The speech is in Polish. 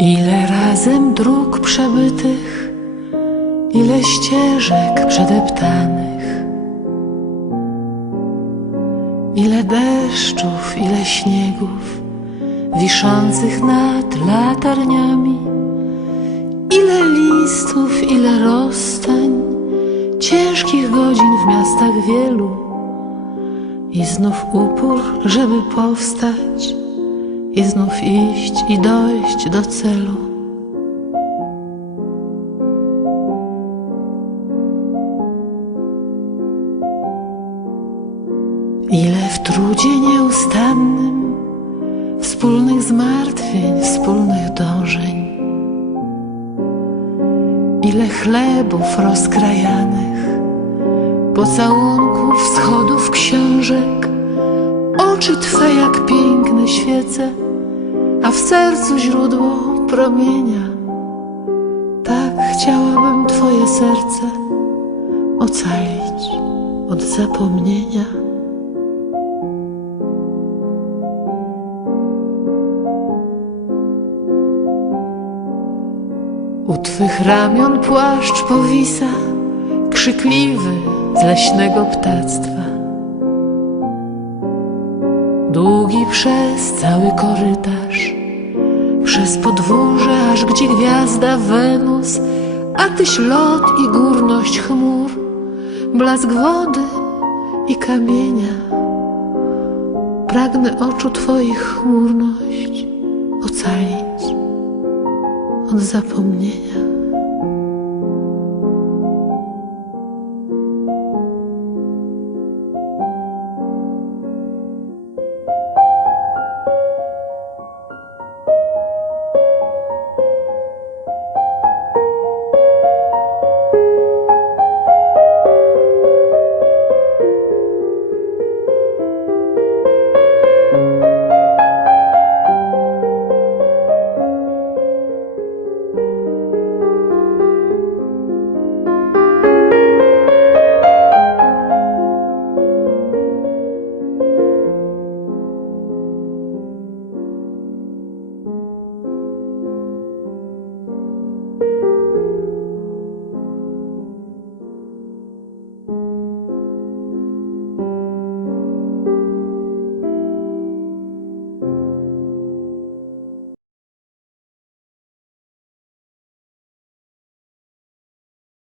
Ile razem dróg przebytych, ile ścieżek przedeptanych, ile deszczów, ile śniegów wiszących nad latarniami, ile listów, ile rozstań, godzin w miastach wielu i znów upór, żeby powstać i znów iść i dojść do celu. Ile w trudzie nieustannym, wspólnych zmartwień, wspólnych dążeń, ile chlebów rozkrajanych, pocałunków, schodów książek, oczy Twe jak piękne świece, a w sercu źródło promienia. Tak chciałabym Twoje serce ocalić od zapomnienia. U Twych ramion płaszcz powisa, krzykliwy z leśnego ptactwa. Długi przez cały korytarz, przez podwórze, aż gdzie gwiazda Wenus, a Tyś lot i górność chmur, blask wody i kamienia. Pragnę oczu Twoich chmurność ocalić od zapomnienia.